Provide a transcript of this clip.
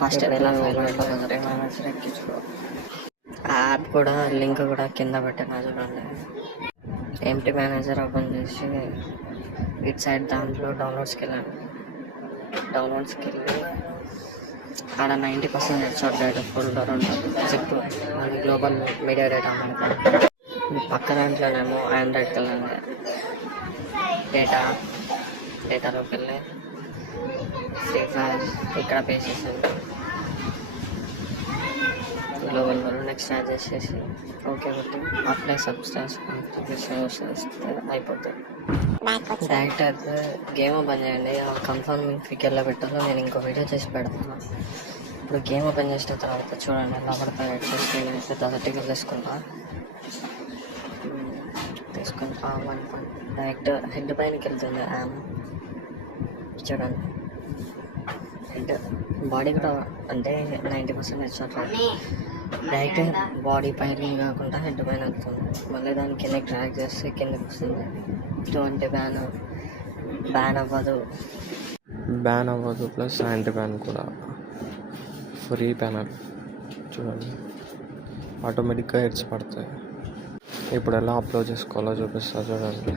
First ఎలా file ఎక్కించుకో. App కూడా link కూడా కింద పెట్టినా చూడండి. ఎంటీ మేనేజర్ ఓపెన్ చేసి ఇట్ సైడ్ దాంట్లో డౌన్లోడ్స్కి వెళ్ళండి. డౌన్లోడ్స్కి వెళ్ళి ఆడ 90% హెడ్షాట్ డేటా ఫోల్డర్ ఉంటుంది. జిప్ అది గ్లోబల్ మీడియా డేటా అనుకోండి. పక్క దాంట్లోనేమో ఆండ్రాయిడ్కి వెళ్ళండి. డేటాలోకి వెళ్ళి ఫ్రీ ఫైర్ ఇక్కడ పే చేసేది గ్లోబల్ వరకు నెక్స్ట్ యాడ్ చేసేసి ఓకే కొట్టి అప్లై సబ్స్క్రిప్షన్ వస్తే అయిపోతుంది. డైరెక్ట్ అయితే గేమ్ ఓపెన్ చేయండి. కన్ఫర్మింగ్ ఫిగర్లో పెట్టాలో నేను ఇంకో వీడియో చేసి పెడతాను. ఇప్పుడు గేమ్ ఓపెన్ చేసిన తర్వాత చూడండి ఎలా పడతాయి. స్క్రీన్ అయితే టికెట్ తీసుకుంటా డైరెక్ట్ హెడ్ పైనకి వెళ్తుంది. చూడండి హెడ్ బాడీ కూడా అంటే 90% హెడ్షాట్ డైరెక్ట్ బాడీ పైన కాకుండా హెడ్ పైన వెళ్తుంది. మళ్ళీ దాని కింద ట్రాక్ చేస్తే కిందకి వస్తుంది. ఇటువంటి బ్యాన్ అవ్వదు ప్లస్ యాంటీ బ్యాన్ కూడా ఫ్రీ ప్యానల్. చూడండి ఆటోమేటిక్గా హెడ్స్ పడతాయి. ఇప్పుడు ఎలా అప్లోడ్ చేసుకోవాలో చూపిస్తా చూడండి.